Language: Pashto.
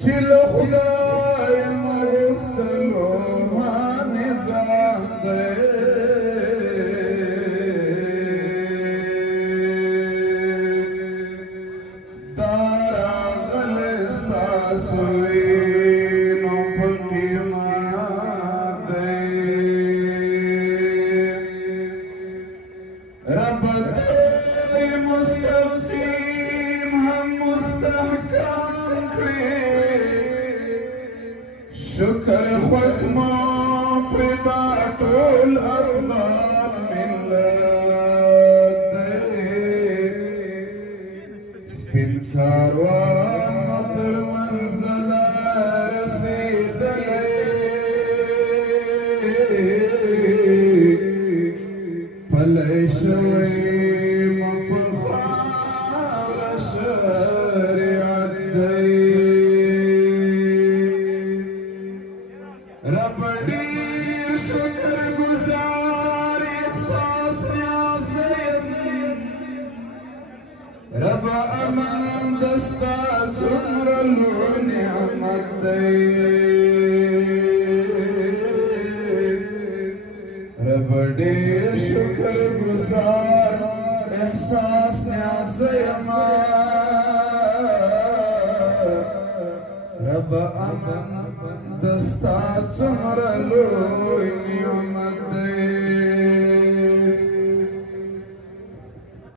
چې له خدای مغوښتلو ها نظام دی دا راغلی ستاسو وینو په قیمت دی رب دی مستقیم هم مستحکم کړي شکر خوښ مو پرې دا ټول افغان ملت دی سپین کاروان مو تر منزله رسېدلی پلی شوی مو په خاوره شریعت دی رب ډېر شکر ګزار احساس نیاز یم رب امن دستا څومره لوی نعمت دی رب ډېر شکر ګزار احساس نیاز یم رب امن دستا څومره لوی نعمت